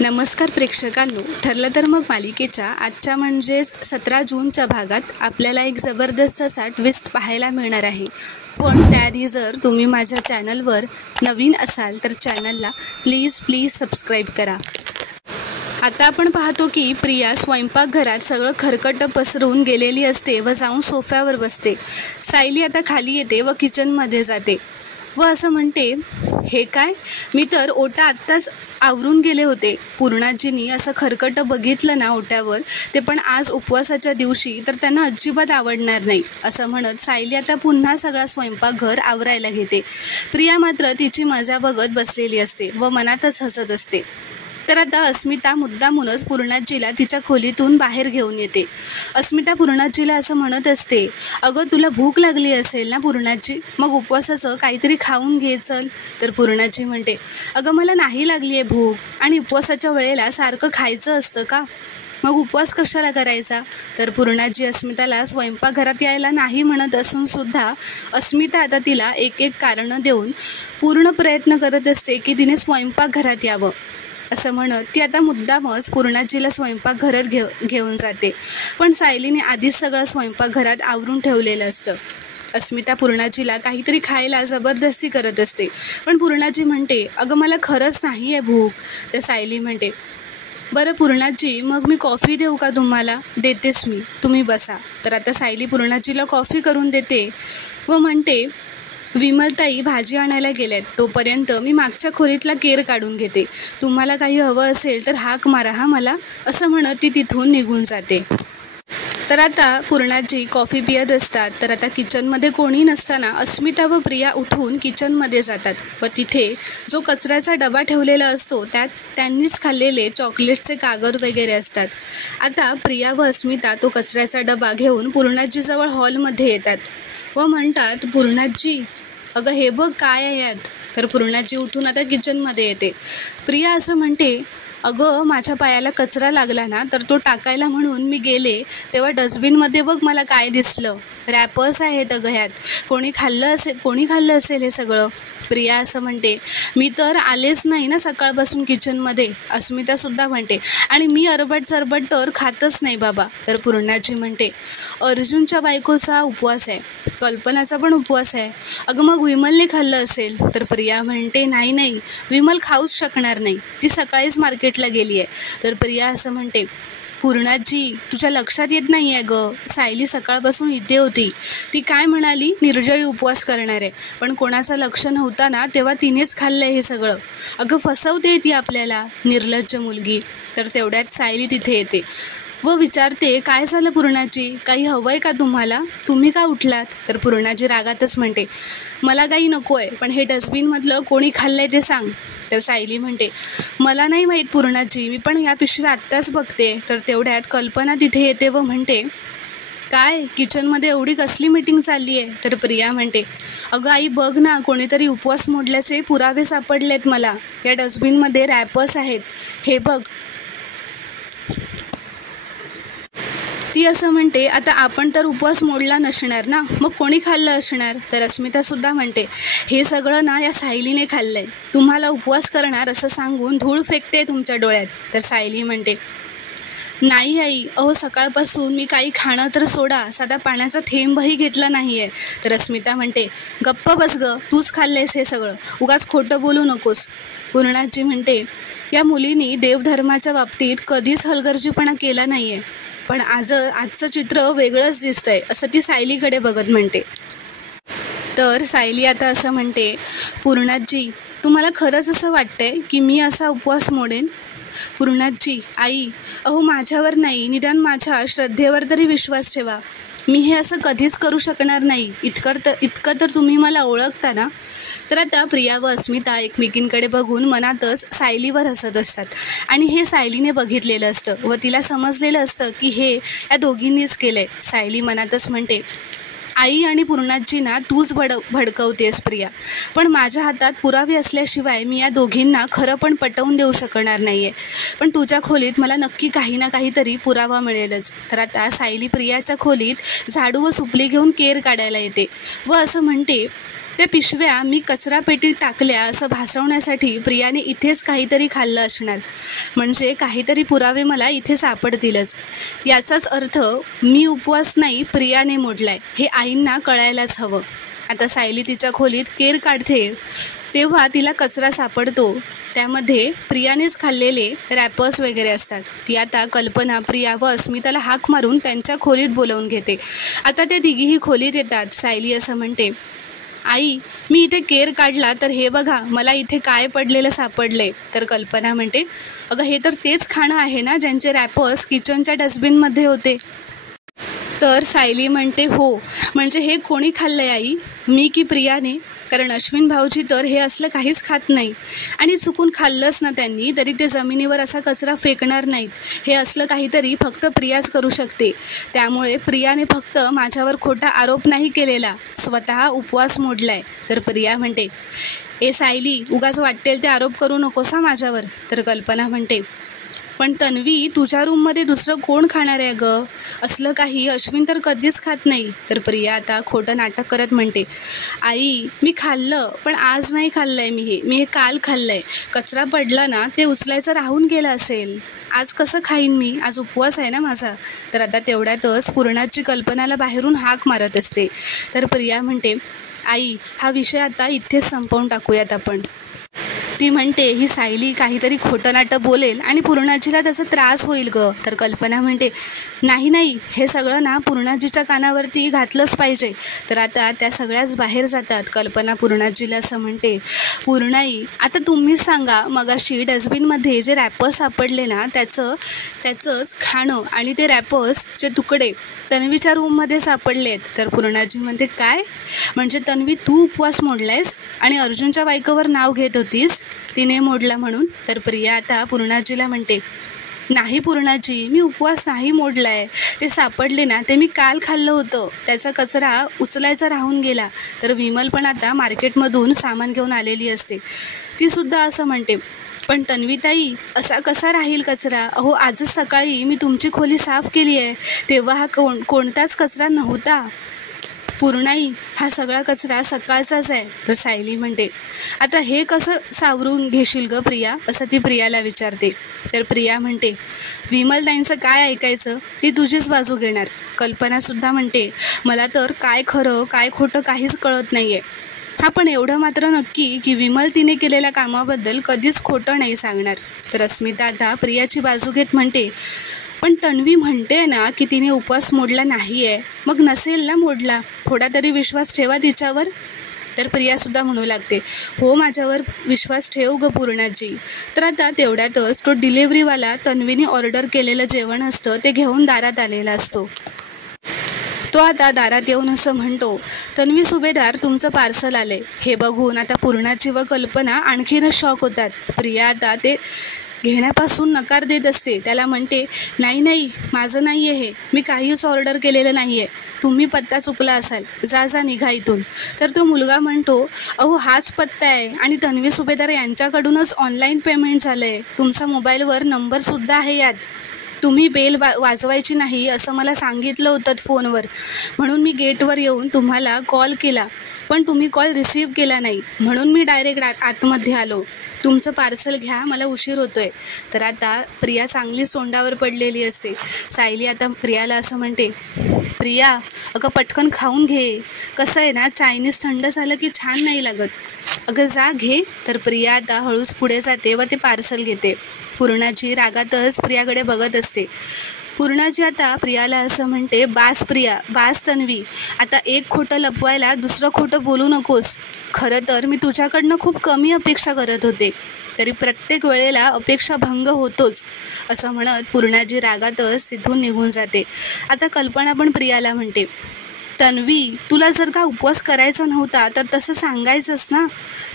नमस्कार प्रेक्षकांनो, ठरलं तर मग मालिकेच्या आजच्या म्हणजेच 17 जूनच्या भागात आपल्याला एक जबरदस्त असा ट्विस्ट पाहायला मिळणार आहे. पण त्याआधी जर तुम्ही माझ्या चॅनलवर नवीन असाल तर चॅनलला प्लीज सबस्क्राईब करा. आता आपण पाहतो की प्रिया स्वयंपाकघरात सगळं खरकट पसरून गेलेली असते व जाऊन सोफ्यावर बसते. सायली आता खाली येते व किचनमध्ये जाते व असं म्हणते, हे काय, मी तर ओटा आत्ताच आवरून गेले होते. पूर्णाजींनी असं खरकट बघितलं ना ओट्यावर, ते पण आज उपवासाच्या दिवशी, तर त्यांना अजिबात आवडणार नाही. असं म्हणत सायली आता पुन्हा सगळा स्वयंपाकघर आवरायला घेते. प्रिया मात्र तिची मजा बघत बसलेली असते व मनातच हसत असते. तर आता अस्मिता मुद्दामूनच पूर्णाजीला तिच्या खोलीतून बाहेर घेऊन येते. अस्मिता पूर्णाजीला असं म्हणत असते, अगं तुला भूक लागली असेल ना पूर्णाजी, मग उपवासाचं काहीतरी खाऊन घे चल. तर पूर्णाजी म्हणते, अगं मला नाही लागली आहे भूक, आणि उपवासाच्या वेळेला सारखं खायचं असतं का, मग उपवास कशाला करायचा. तर पूर्णाजी अस्मिताला स्वयंपाकघरात यायला नाही म्हणत असून सुद्धा अस्मिता आता तिला एक कारणं देऊन पूर्ण प्रयत्न करत असते की तिने स्वयंपाकघरात यावं. असं म्हणत ती आता मुद्दामच पूर्णाजीला स्वयंपाकघरात घेऊन जाते. पण सायलीने आधीच सगळं स्वयंपाकघरात आवरून ठेवलेलं असतं. अस्मिता पूर्णाजीला काहीतरी खायला जबरदस्ती करत असते, पण पूर्णाजी म्हणते, अगं मला खरंच नाही आहे भूक. तर सायली म्हणते, बरं पूर्णाजी, मग मी कॉफी देऊ का तुम्हाला. देतेस मी, तुम्ही बसा. तर आता सायली पूर्णाजीला कॉफी करून देते व म्हणते, विमलताई भाजी आणायला गेल्यात, तोपर्यंत मी मागच्या खोलीतला केर काढून घेते. तुम्हाला काही हवं असेल तर हाक मारा हा मला. असं म्हणत ती तिथून निघून जाते. तर आता पूर्णाजी कॉफी पियत असतात. तर आता किचनमध्ये कोणी नसताना अस्मिता व प्रिया उठून किचनमध्ये जातात व तिथे जो कचऱ्याचा डबा ठेवलेला असतो त्यात त्यांनीच खाल्लेले चॉकलेटचे कागद वगैरे असतात. आता प्रिया व अस्मिता तो कचऱ्याचा डबा घेऊन पूर्णाजीजवळ हॉलमध्ये येतात व म्हणतात, पूर्णाजी अगं हे बघ काय आहे यात. तर पूर्णाजी उठून आता किचनमध्ये येते. प्रिया असं म्हणते, अगं माझ्या पायाला कचरा लागला ना, तर तो टाकायला म्हणून मी गेले तेव्हा डस्टबिनमध्ये बघ मला काय दिसलं, रॅपर्स आहेत अगं ह्यात, कोणी खाल्लं असेल हे सगळं. प्रिया असं म्हणते, मी तर आलेच नाही ना सकाळपासून किचनमध्ये. अस्मितासुद्धा म्हणते, आणि मी अरबट चरबट तर खातच नाही बाबा. तर पूर्णाजी म्हणते, अर्जुनच्या बायकोचा उपवास आहे, कल्पनाचा पण उपवास आहे, अगं मग विमलने खाल्लं असेल. तर प्रिया म्हणते, नाही विमल खाऊच शकणार नाही, ती सकाळीच मार्केटला गेली आहे. तर प्रिया असं म्हणते, पूर्णाजी तुझ्या लक्षात येत नाही आहे गं, सायली सकाळपासून इथे होती, ती काय म्हणाली, निर्जळी उपवास करणार आहे, पण कोणाचं लक्ष नव्हता ना तेव्हा तिनेच खाल्लं हे सगळं. अगं फसवते ती आपल्याला, निर्लज्ज मुलगी. तर तेवढ्यात सायली तिथे येते व विचारते, काय झालं पूर्णाजी, काही हवं आहे का तुम्हाला, तुम्ही का उठलात. तर पूर्णाजी रागातच म्हणते, मला काही नको आहे, पण हे डस्टबिनमधलं कोणी खाल्लं आहे ते सांग. तर सायली म्हणते, मला नाही माहीत पूर्णाजी, मी पण या पिशव्या आत्ताच बघते. तर तेवढ्यात कल्पना तिथे येते व म्हणते, काय किचनमध्ये एवढी कसली मीटिंग चालली आहे. तर प्रिया म्हणते, अगं आई बघ ना, कोणीतरी उपवास मोडल्याचे पुरावे सापडलेत मला, या डस्टबिनमध्ये रॅपर्स आहेत, हे बघ. ती असं म्हणते, आता आपण तर उपवास मोडला नसणार ना, मग कोणी खाल्लं असणार. तर अस्मितासुद्धा म्हणते, हे सगळं ना या सायलीने खाल्लंय, तुम्हाला उपवास करणार असं सांगून धूळ फेकते तुमच्या डोळ्यात. तर सायली म्हणते, नाही आई, अहो सकाळपासून मी काही खाणं तर सोडा, साधा पाण्याचा थेंबही घेतला नाही आहे. तर अस्मिता म्हणते, गप्प बस ग, तूच खाल्लेस हे सगळं, उगाच खोटं बोलू नकोस. पूर्णाजी म्हणते, या मुलीने देवधर्माच्या बाबतीत कधीच हलगर्जीपणा केला नाही आहे, पण आजचं चित्र वेगळंच दिसतंय, असं ती सायलीकडे बघत म्हणते. तर सायली आता असं म्हणते, पूर्णाजी तुम्हाला खरंच असं वाटतंय की मी असा उपवास मोडेन. पूर्णाजी, आई, अहो माझ्यावर नाही, निदान माझ्या श्रद्धेवर तरी विश्वास ठेवा, मी हे असं कधीच करू शकणार नाही, इतकं तर तुम्ही मला ओळखता ना. तर आता प्रिया व अस्मिता एकमेकींकडे बघून मनातच सायलीवर हसत असतात, आणि हे सायलीने बघितलेलं असतं व तिला समजलेलं असतं की हे या दोघींनीच केलं आहे. सायली मनातच म्हणते, आई आणि पूर्णाजींना तूच भडकवतेस प्रिया, पण माझ्या हातात पुरावे असल्याशिवाय मी या दोघींना खरं पण पटवून देऊ शकणार नाही आहे, पण तुझ्या खोलीत मला नक्की काही ना काहीतरी पुरावा मिळेलच. तर आता सायली प्रियाच्या खोलीत झाडू व सुपली घेऊन केर काढायला येते व असं म्हणते, त्या पिशव्या मी कचरा पेटीत टाकल्या असं भासवण्यासाठी प्रियाने इथेच काहीतरी खाल्लं असणार, म्हणजे काहीतरी पुरावे मला इथे सापडतीलच. याचाच अर्थ मी उपवास नाही प्रियाने मोडलाय हे आईंना कळायलाच हवं. आता सायली तिच्या खोलीत केर काढते तेव्हा तिला कचरा सापडतो. त्यामध्ये प्रियानेच खाल्लेले रॅपर्स वगैरे असतात. ती आता कल्पना, प्रिया व अस्मिताला हाक मारून त्यांच्या खोलीत बोलावून घेते. आता त्या तिघीही खोलीत येतात. सायली असं म्हणते, आई मी इथे केर काढला तर हे बघा मला इथे काय पडलेलं सापडले. तर कल्पना म्हणते, अगं हे तर तेच खाणं आहे ना ज्यांचे रॅपर्स किचनच्या डस्टबिनमध्ये होते. तर सायली म्हणते, हो म्हणजे हे कोणी खाल्लंय आई, मी की प्रियाने? कारण अश्विन भाऊजी तर हे असलं काहीच खात नाही आणि चुकून खाल्लंच ना त्यांनी तरी ते जमिनीवर असा कचरा फेकणार नाहीत. हे असलं काहीतरी फक्त प्रियाच करू शकते. त्यामुळे प्रियाने फक्त माझ्यावर खोटा आरोप नाही केलेला, स्वतः उपवास मोडलाय. तर प्रिया म्हणते, ए सायली उगाच वाटेल ते आरोप करू नकोसा माझ्यावर. तर कल्पना म्हणते, पण तन्वी तुझ्या रूममध्ये दुसरं कोण खाणार आहे गं? असलं काही अश्विन तर कधीच खात नाही. तर प्रिया आता खोटं नाटक करत म्हणते, आई मी खाल्लं पण आज नाही खाल्लंय मी हे काल खाल्लंय. कचरा पडला ना ते उचलायचं राहून गेलं असेल. आज कसं खाईन मी, आज उपवास आहे ना माझा. तर आता तेवढ्यातच पूर्णाची कल्पनाला बाहेरून हाक मारत असते. तर प्रिया म्हणते, आई हा विषय आता इथेच संपवून टाकूयात आपण. ती म्हणते, ही सायली काहीतरी खोटं नाटं बोलेल आणि पूर्णाजीला त्याचा त्रास होईल ग. तर कल्पना म्हणते, नाही हे सगळं ना पूर्णाजीच्या कानावरती घातलंच पाहिजे. तर आता त्या सगळ्याच बाहेर जातात. कल्पना पूर्णाजीला असं म्हणते, पूर्णाई आता तुम्हीच सांगा, मगाशी डस्टबिनमध्ये जे रॅपर्स सापडले ना त्याचंच खाणं आणि ते रॅपर्सचे तुकडे तन्वीच्या रूममध्ये सापडलेत. तर पूर्णाजी म्हणते, काय म्हणजे तन्वी तू उपवास मोडलायस आणि अर्जुनच्या बायकोवर नाव घेत होतीस तिने मोडला म्हणून. तर प्रिया आता पूर्णाजीला म्हणते, नाही पूर्णाजी मी उपवास नाही मोडलाय, ते सापडले ना ते मी काल खाल्लं होतं, त्याचा कचरा उचलायचा राहून गेला. तर विमल पण आता मार्केटमधून सामान घेऊन आलेली असते. ती सुद्धा असं म्हणते, पण तन्वीताई असा कसा राहील कचरा? अहो आजच सकाळी मी तुमची खोली साफ केली आहे, तेव्हा हा कोणताच कचरा नव्हता. पूर्णाई हा सगळा कचरा सकाळचाच आहे. तर सायली म्हणते, आता हे कसं सावरून घेशील ग प्रिया, असं ती प्रियाला विचारते. तर प्रिया म्हणते, विमलताईंचं काय ऐकायचं, ती तुझीच बाजू घेणार. कल्पनासुद्धा म्हणते, मला तर काय खरं काय खोटं काहीच कळत नाही आहे. हा पण एवढं मात्र नक्की की विमल तिने केलेल्या कामाबद्दल कधीच खोटं नाही सांगणार. तर अस्मिता आता प्रियाची बाजू घेत म्हणते, पण तन्वी म्हणते ना की तिने उपवास मोडला नाही आहे, मग नसेल ना मोडला, थोडा तरी विश्वास ठेवा तिच्यावर. तर प्रियासुद्धा म्हणू लागते, हो माझ्यावर विश्वास ठेव ग पूर्णाजी. तर आता तेवढ्यातच तो डिलिव्हरीवाला तन्वीने ऑर्डर केलेलं जेवण असतं ते घेऊन दारात आलेला असतो. तो आता दारात येऊन असं म्हणतो, तन्वी सुभेदार तुमचं पार्सल आले. हे बघून आता पूर्णाची व कल्पना आणखीनच शॉक होतात. प्रिया आता ते घेण्यापासून नकार देत असते. त्याला म्हणते, नाही माझं नाही आहे हे, मी काहीच ऑर्डर केलेलं नाही आहे, तुम्ही पत्ता चुकला असाल, जा निघा इथून. तर तो मुलगा म्हणतो, अहो हाच पत्ता आहे आणि तन्वी सुभेदार यांच्याकडूनच ऑनलाईन पेमेंट झालं आहे, तुमचा मोबाईलवर नंबरसुद्धा आहे यात, तुम्ही बेल वाजवायची नाही असं मला सांगितलं होतं फोनवर, म्हणून मी गेटवर येऊन तुम्हाला कॉल केला, पण तुम्ही कॉल रिसीव्ह केला नाही, म्हणून मी डायरेक्ट आतमध्ये आलो. तुमचं पार्सल घ्या, मला उशीर होतोय. तर आता प्रिया चांगलीच तोंडावर पडलेली असते. सायली आता प्रियाला असं म्हणते, प्रिया अगं पटकन खाऊन घे, कसं आहे ना चायनीज थंड झालं की छान नाही लागत, अगं जा घे. तर प्रिया आता हळूच पुढे जाते व ते पार्सल घेते. पूर्णाची रागातच प्रियाकडे बघत असते. पूर्णाजी आता प्रियाला असं म्हणते, बास प्रिया, बास तन्वी, आता एक खोटं लपवायला दुसरं खोटं बोलू नकोस. खरं तर मी तुझ्याकडनं खूप कमी अपेक्षा करत होते, तरी प्रत्येक वेळेला अपेक्षा भंग होतोच, असं म्हणत पूर्णाजी रागातच तिथून निघून जाते. आता कल्पना पण प्रियाला म्हणते, तन्वी तुला जर का उपवास करायचा नव्हता तर तसं सांगायचंच ना,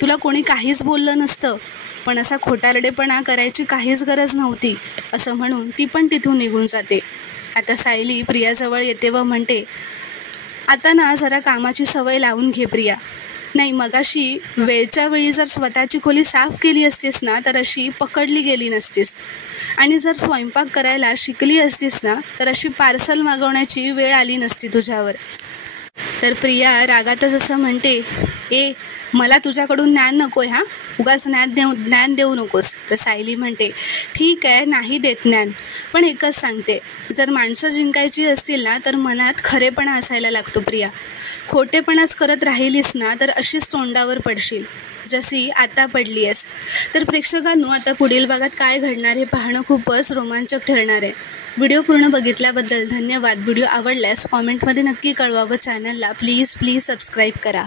तुला कोणी काहीच बोललं नसतं, पण असा खोटारडेपणा करायची काहीच गरज नव्हती, असं म्हणून ती पण तिथून निघून जाते. आता सायली प्रियाजवळ येते व म्हणते, आता ना जरा कामाची सवय लावून घे प्रिया, नाही मगाशी वेळच्या वेळी जर स्वतःची खोली साफ केली असतीस ना तर अशी पकडली गेली नसतीस, आणि जर स्वयंपाक करायला शिकली असतीस ना तर अशी पार्सल मागवण्याची वेळ आली नसती तुझ्यावर. तर प्रिया रागातच असं म्हणते, ए मला तुझ्याकडून ज्ञान नको आहे, हां उगाच ज्ञान देऊ नकोस. तर सायली म्हणते ठीक आहे, नाही देत ज्ञान, पण एकच सांगते, जर माणसं जिंकायची असतील ना तर मनात खरेपणा असायला लागतो प्रिया. खोटेपणाच करत राहिलीस ना तर अशीच तोंडावर पडशील जशी आता पडली आहेस. तर प्रेक्षकांनो, आता पुढील भागात काय घडणार हे पाहणं खूपच रोमांचक ठरणार आहे. व्हिडिओ पूर्ण बघितल्याबद्दल धन्यवाद. व्हिडिओ आवडल्यास कॉमेंटमध्ये नक्की कळवा व चॅनलला प्लीज सबस्क्राईब करा.